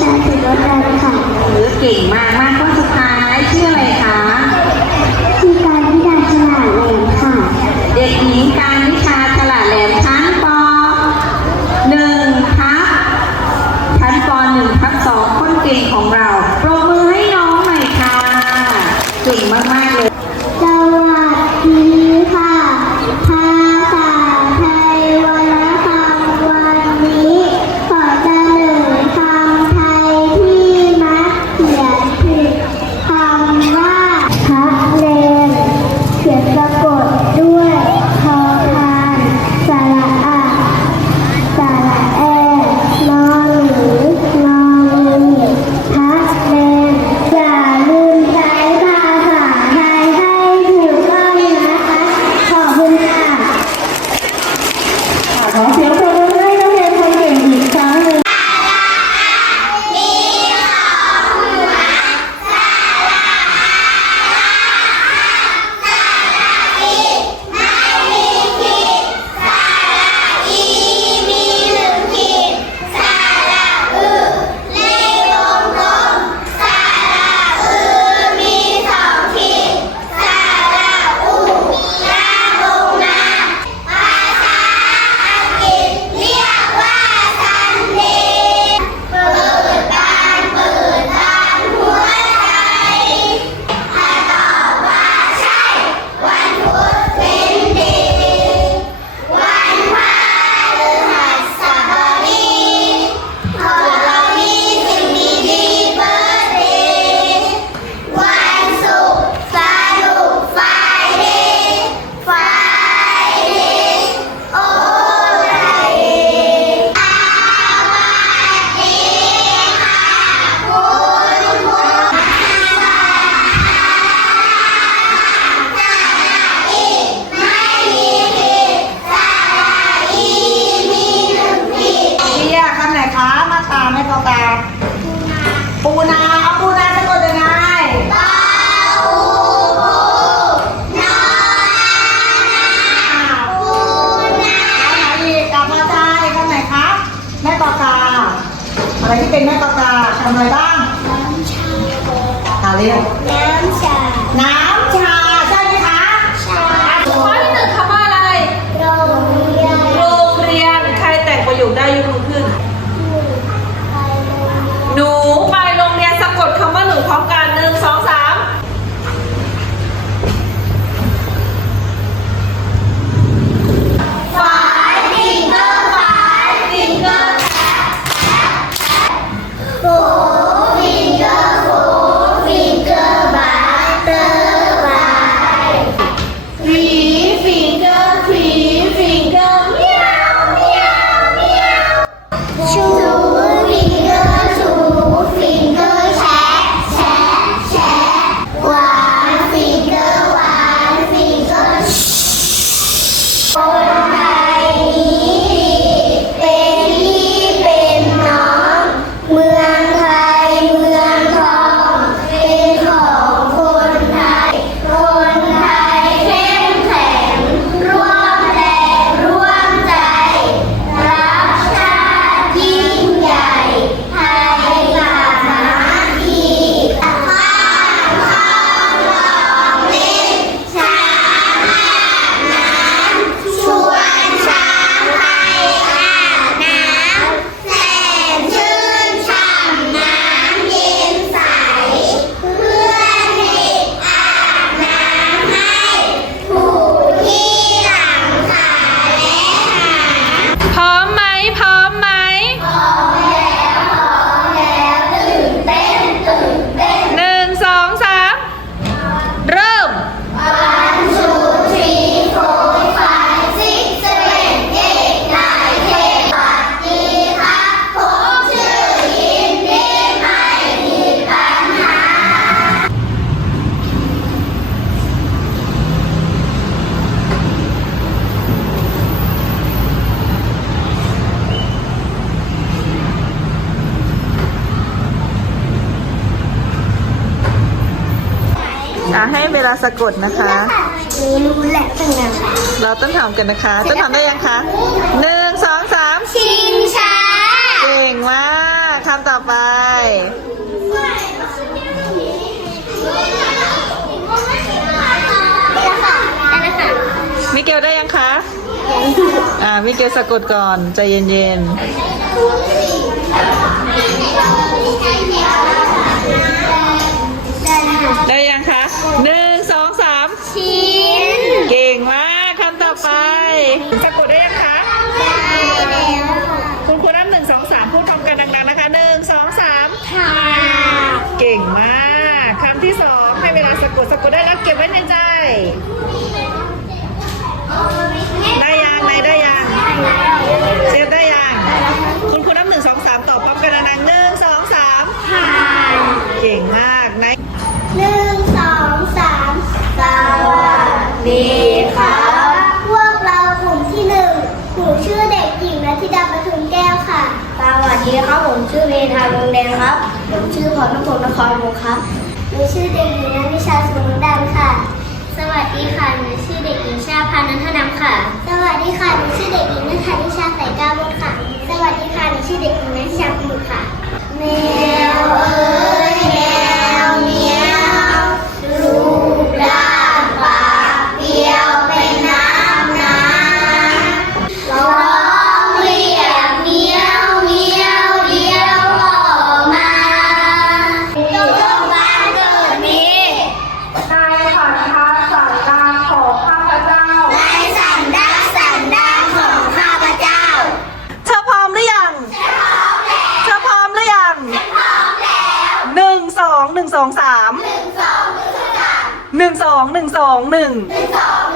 สาธิตรถดำค่ะหรือเก่งมากมากก็สุดาชื่ออะไรคะชื่การวิดาฉลาดแหลมค่ะ เด็กหญิงการวิชา 好，行， อะไรที่เป็นแม่ปากาทำอะไรบ้างอ่าเร็ว ลาสะกดนะคะ รู้แหละเป็นงเราต้นหอมกันนะคะ ต้นหอมได้ยังคะหนึ่งสองสามชิงช้าเก่งมากคำต่อไป มิเกลได้ยังคะ อ่า มิเกลสะกดก่อน ใจเย็นๆ ได้ยังคะหนึ่ง ดกดได้แล้วเก็บไว้ในใจ ได้ยังไหนได้ยังเซฟได้ยังคุณครูนับหนึ่งสองสามตอบพร้อมกันดังหนึ่งสองสามผ่านเก่งมากไหนหนึ่งสองสามสวัสดีครับพวกเรากลุ่มที่หนึ่งหนูชื่อเด็กหญิงนัทธิดาปทุมแก้วค่ะสวัสดีครับผมชื่อเมธาวงแดงครับ ผมชื่อพรณพงศ์นครวงศ์ครับ นูชื่อเด็กหญิงนันทิชาสุนดันค่ะ สวัสดีค่ะ หนูชื่อเด็กหญิงชาพานันทนามค่ะ องหนึ่งสองหนึ่งสองหนึ่งสองหนึ่ง